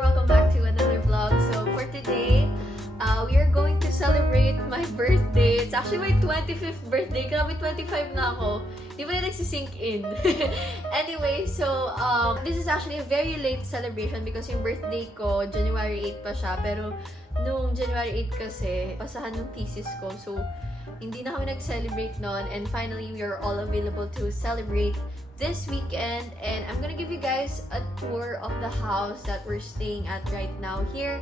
Welcome back to another vlog. So for today, we are going to celebrate my birthday. It's actually my 25th birthday. Grabe, 25 na ako. Di ba na nagsisink in? Anyway, so this is actually a very late celebration because yung birthday ko, January 8 pa siya. Pero nung January 8 kasi, pasahan ng thesis ko. So hindi na kami nag-celebrate noon. And finally, we are all available to celebrate this weekend, and I'm gonna give you guys a tour of the house that we're staying at right now here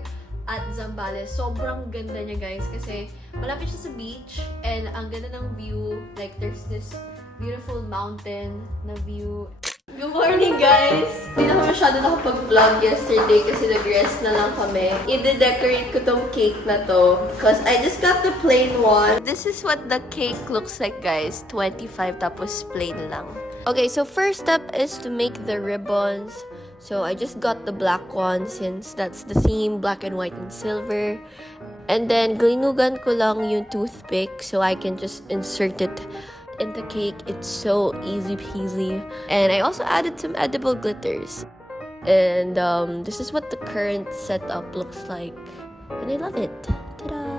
at Zambales. Sobrang ganda niya, guys, kasi malapit siya sa beach and ang ganda ng view. Like, there's this beautiful mountain na view. Good morning, guys! Hindi na ako masyado nakapag-vlog yesterday kasi nag-rest na lang kami. I-decorate ko tong cake na to because I just got the plain one. This is what the cake looks like, guys. 25 tapos plain lang. Okay, so first step is to make the ribbons. So I just got the black one since that's the theme, black and white and silver. And then glinugan ko lang yung toothpick so I can just insert it in the cake. It's so easy peasy. And I also added some edible glitters. And this is what the current setup looks like. And I love it. Ta-da!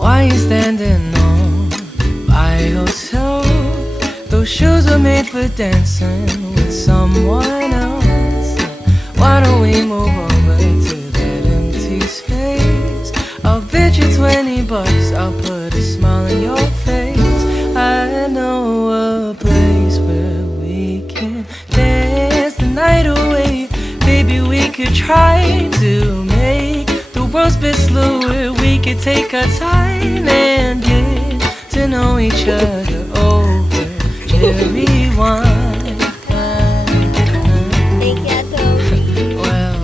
Why you standing on by yourself? Those shoes were made for dancing with someone else. Why don't we move over to that empty space? I'll bet you $20, I'll put a smile on your face. I know a place where we can dance the night away. Baby, we could try to make the world's best fluid. We could take our time and get to know each other over cherry wine. Thank you, Toby. Well,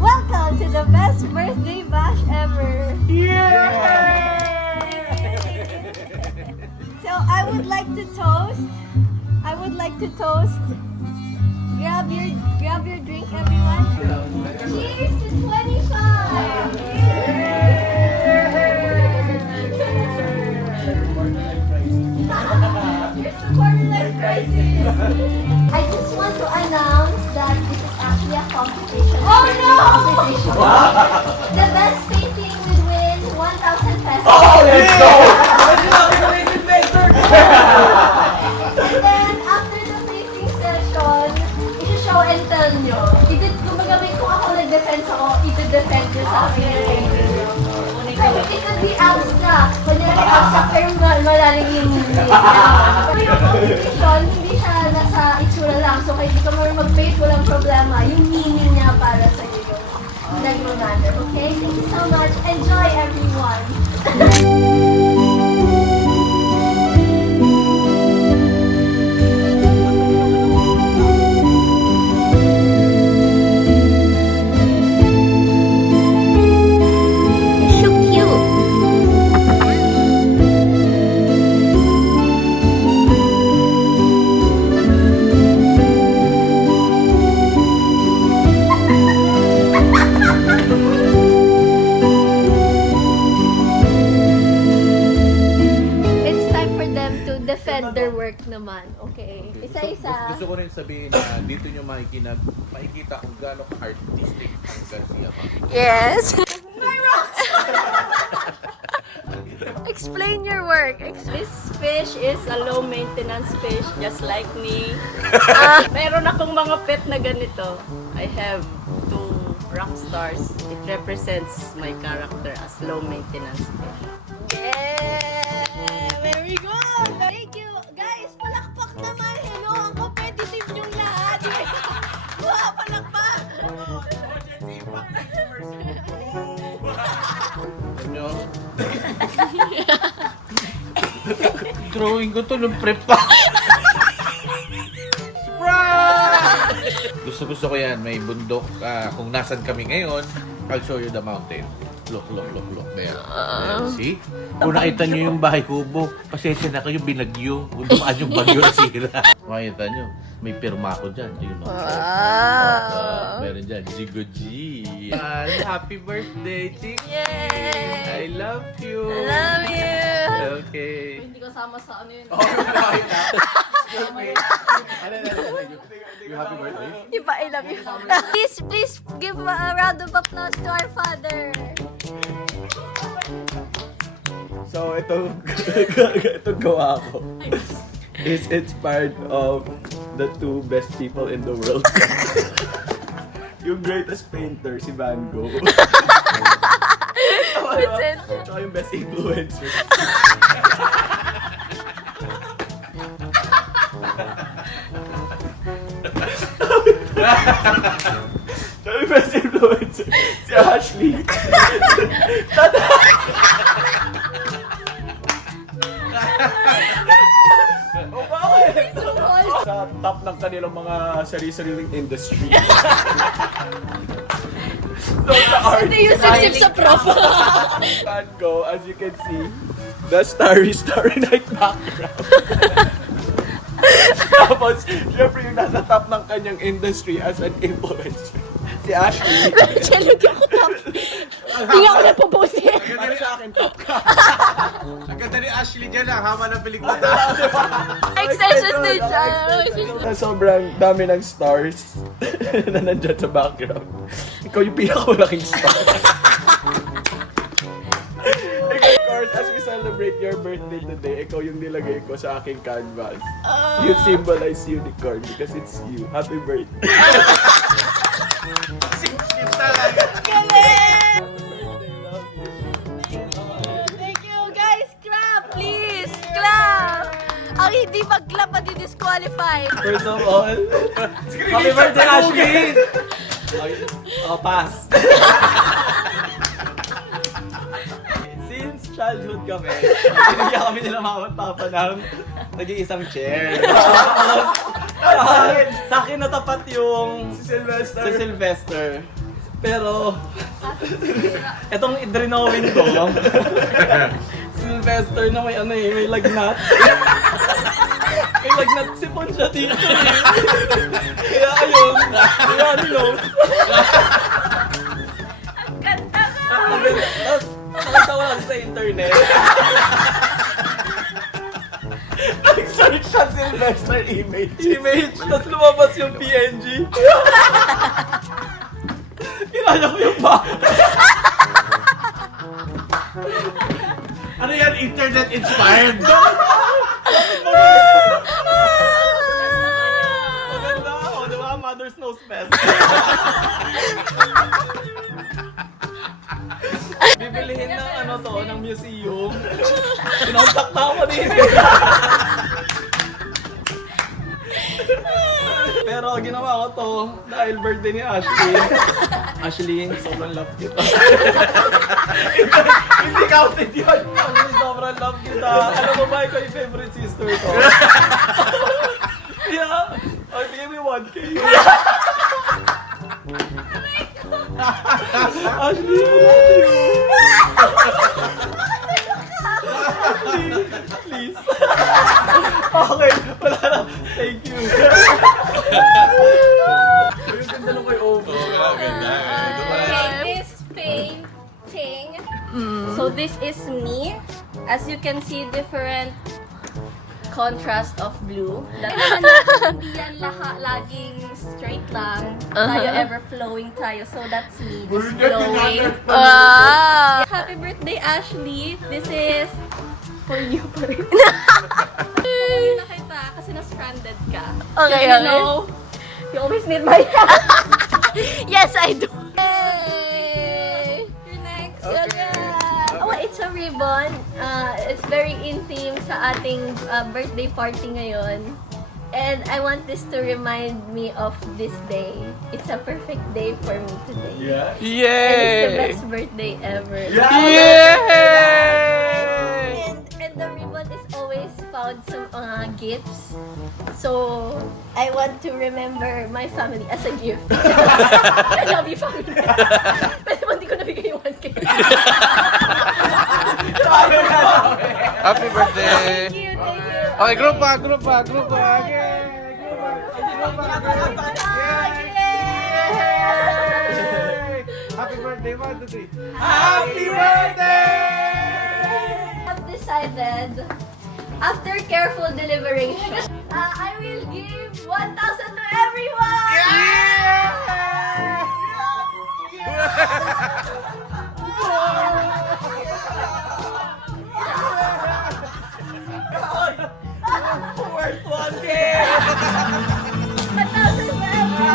Welcome to the best birthday bash ever. yeah! So I would like to toast. Grab your drink, everyone. Cheers to 25. Here's the quarter life crisis. I just want to announce that this is actually a competition. Oh no! The best painting will win 1,000 pesos. Oh, let's go! And then, after the painting session, i-show and tell nyo. Gumagawin kung ako nag-defense ako, i-defend nyo sa akin yung painting nyo. It could be abstract. Kunyari abstract pero malalim yung meaning. Pero yung competition, hindi siya nasa itsura lang. So, kahit di ka marunong mag-paint, walang problema. Yung meaning niya para sa iyo yung nag-matter. Okay? Thank you so much. Enjoy, everyone! Defend their work naman. Okay. Isa-isa. Gusto ko rin sabihin na dito nyo makikita kung gaano ka-artistic ang Garcia. Yes. Explain your work. This fish is a low maintenance fish, just like me. Meron akong mga pet na ganito. I have two rock stars. It represents my character as low maintenance fish. Yeah! Very good! Thank you! Guys, palakpak naman! Hello! Ang competitive yung lahat! Drawing ko to nung prep pa. Surprise! Gusto ko yan. May bundok. Kung nasan kami ngayon, I'll show you the mountain. Look. There. See? Kung nakita nyo yung bahay kubo, pasensya na kayo, binagyo. Kung dumaan yung bagyo na sira. Makita nyo, may pirma ko dyan. Ayun o. Meron dyan, Jigo G. Happy birthday, Chick! Yay! I love you! Love you! Okay. Hindi kasama sa ano yun. Happy birthday. Iba, I love you. Please give a round of applause to our father. So, itong gawa ko is inspired of the two best people in the world. Yung greatest painter, si Van Gogh. Tsaka yung best influencer. Tsaka yung best influencer, si Ashley. O bakit? Sa top ng kanilang mga sarili-sariling industry. So sa art, Ito yung sip sa prof. Van Gogh, as you can see, the starry night background. Tapos, syempre yung nasa top ng kanyang industry as an influencer, si Ashley. Jello, di ako top. Hindi ako napupusin. Para sa akin, top ka. Ang ganda ni Ashley dyan hama ng pelikula. Extension din siya. Sobrang dami ng stars na nandyan sa background. Ikaw yung pinakamalaking star. Of course, as we celebrate your birthday today, ikaw yung nilagay ko sa aking canvas. You symbolize unicorn because it's you. Happy birthday. Thank you, guys. Clap, please. Clap. Ang hindi mag-clap, madi-disqualify. First of all, happy birthday, Ashley! Pass. Since childhood kami, binigyan kami nila mama at papa ng nag-iisang chair. Sa akin natapat yung si Sylvester. Pero, etong drawing ko, Sylvester na may ano may lagnat. May lagnat sipon siya dito. Kaya ayun, one knows. Ang ganda ka. Tapos, nakita ko lang sa internet. Nag-search siya Sylvester image. Tapos lumabas yung PNG. Kinaya ko yung Ano yan? Internet inspired? Maganda ako, di ba? Mother's knows best. Bibilihin ng ano to, ng museum. Kinontak na ako dito. Pero ginawa ko to dahil birthday ni Ashley. Ashley, sobrang love kita. Hindi counted yun. Ashley, sobrang love kita. Alam mo ba, ikaw yung favorite sister ko. Yeah. Oh, bigay mo yung 1K. Ashley, I love you. Please. Okay, wala na. Thank you. Yung ganda nung kay Ovo. Okay, this painting. So this is me. As you can see, different contrast of blue. Hindi yan laging straight lang. Tayo ever flowing tayo. So that's me, just flowing. Wow. Happy birthday, Ashley. This is for you pa rin. Kukunin na kita kasi na-stranded ka. Okay, You know, you always need my help. Yes, I do. Hey. You're next. Oh, it's a ribbon. It's very in theme sa ating birthday party ngayon. And I want this to remind me of this day. It's a perfect day for me today. Yeah. And it's the best birthday ever. Yeah. And the ribbon is always found allowed some gifts. So, I want to remember my family as a gift. I love you, family. Pero hindi ko nabigay yung 1K. Happy birthday! Thank you, thank you. Okay, group pa! Yay! Happy birthday, 1, 2, 3. Happy birthday! I've decided, after careful deliberation, I will give 1,000 to everyone! Worth 1K! 1,000 to everyone!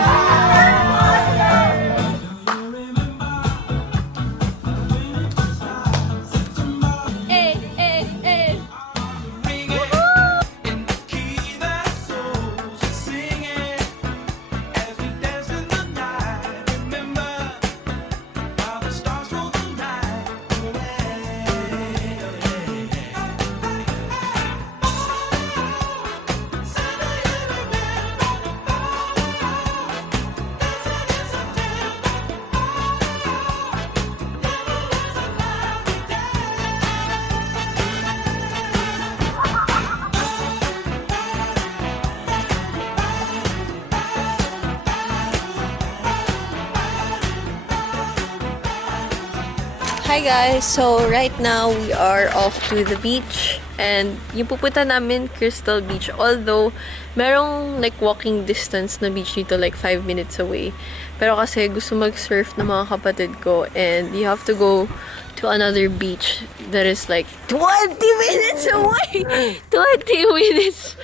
Hi guys! So right now we are off to the beach and yung pupunta namin Crystal Beach, although merong like walking distance na beach dito like 5 minutes away, pero kasi gusto mag-surf ng mga kapatid ko and you have to go to another beach that is like 20 minutes away! 20 minutes!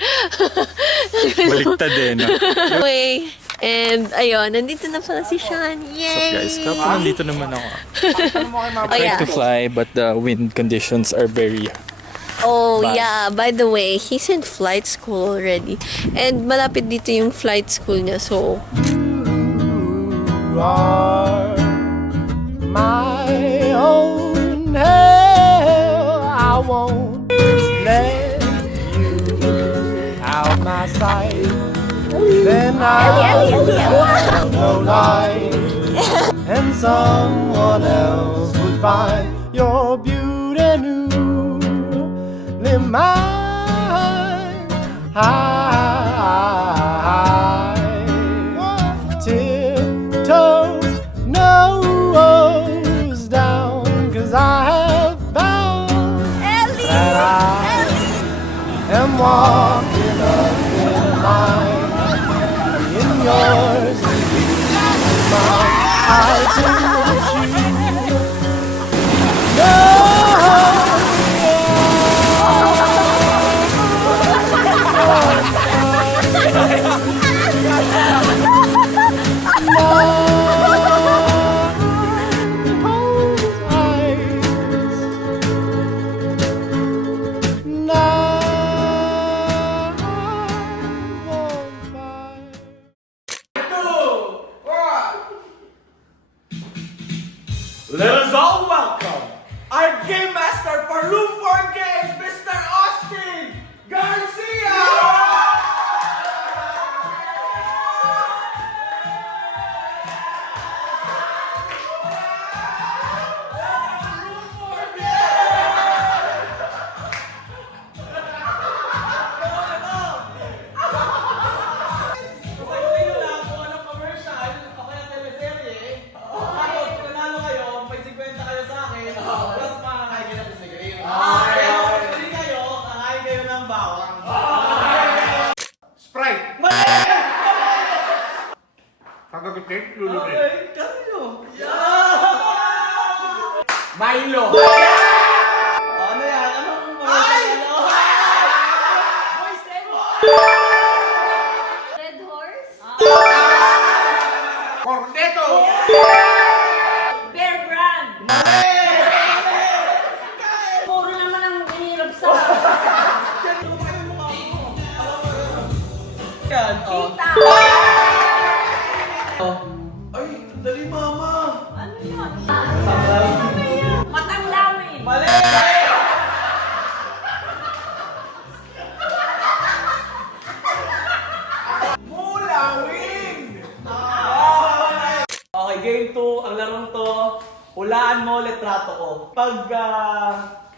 Baliktad eh, no? Away. And ayun, nandito na pala si Sean. Yay! Guys, kapag nandito naman ako. Oh, Trying yeah. to fly, but the wind conditions are very... Oh, Bye. yeah. By the way, he's in flight school already. And malapit dito yung flight school niya. So, You are my own hell. I won't let you out my sight. Then I will no light, and someone else would find your beauty newly mine. High, tiptoe, nose down, 'cause I have found that I am walking up in mine. Yours, mine. I think that you Let us all welcome our game master for Room 4 Games, Mr. Austin Garcia! Kagagitin, lulunin. Milo! Ano yan? Anong Red Horse? Corneto! Bear Brand! Puro naman ang hirap sa... yan? Tita! Ay, dali mama! Ano yun? Matanglawin! Mali! hulaan mo litrato ko. Pag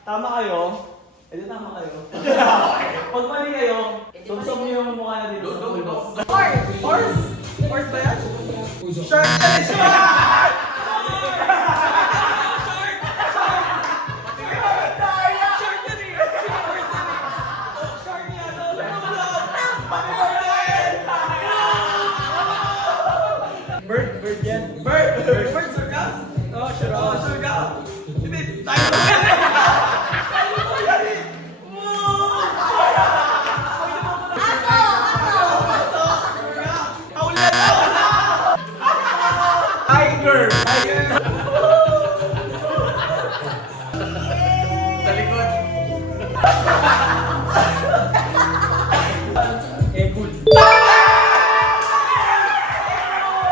tama kayo, edi tama kayo. Pag mali kayo, sumsum niyo yung mukha na dito sa pulbos. Horse! Horse ba yan? Shark! Shark! Bird yan. Bird, sure ka? Oo, sure ka. Hindi, tayo na yan. Tayo na yan eh. Tiger! Talikod. Good.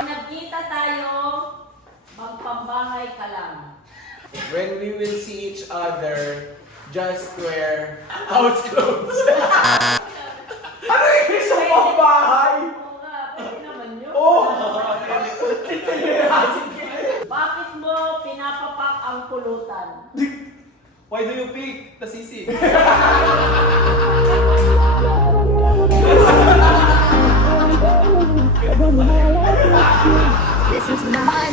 Nagkita tayo, magpambahay ka lang. When we will see each other, just wear house clothes. Ano yung sa mga bahay? Oo nga, pwede naman yun. Oh! Bakit mo pinapapak ang pulutan? Why do you pick the sisig? Listen to my mind,